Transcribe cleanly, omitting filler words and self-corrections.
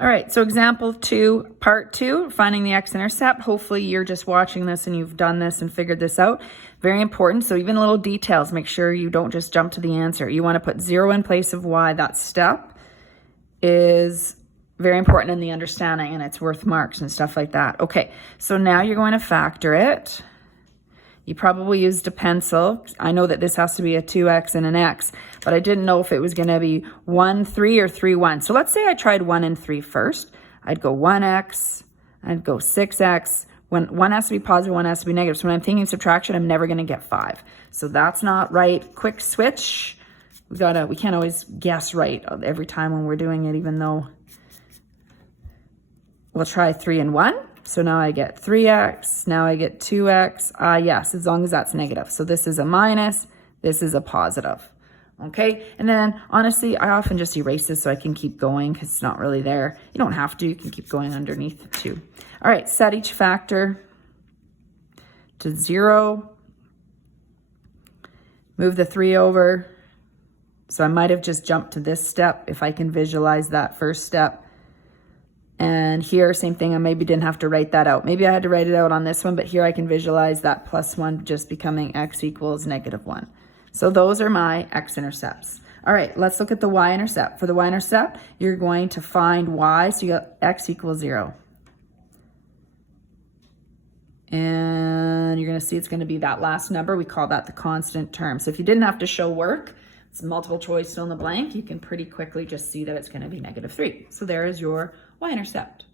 All right, so example 2, part 2, finding the x-intercept. Hopefully you're just watching this and you've done this and figured this out. Very important. So even little details, make sure you don't just jump to the answer. You want to put 0 in place of y. That step is very important in the understanding, and it's worth marks and stuff like that. Okay, so now you're going to factor it. You probably used a pencil. I know that this has to be a 2x and an x, but I didn't know if it was going to be 1, 3 or 3, 1. So let's say I tried 1 and 3 first. I'd go 1x, I'd go 6x. When 1 has to be positive, 1 has to be negative. So when I'm thinking subtraction, I'm never going to get 5. So that's not right. Quick switch. We can't always guess right every time when we're doing it, even though we'll try 3 and 1. So now I get 3x, now I get 2x. Yes, as long as that's negative. So this is a minus, this is a positive. Okay, and then honestly, I often just erase this so I can keep going because it's not really there. You don't have to, you can keep going underneath it too. All right, set each factor to 0. Move the 3 over. So I might have just jumped to this step if I can visualize that first step. And here, same thing, I maybe didn't have to write that out. Maybe I had to write it out on this one, but here I can visualize that +1 just becoming x equals -1. So those are my x-intercepts. All right, let's look at the y-intercept. For the y-intercept, you're going to find y, so you got x equals 0. And you're gonna see it's gonna be that last number. We call that the constant term. So if you didn't have to show work, it's multiple choice fill in the blank, you can pretty quickly just see that it's gonna be -3. So there is your y-intercept.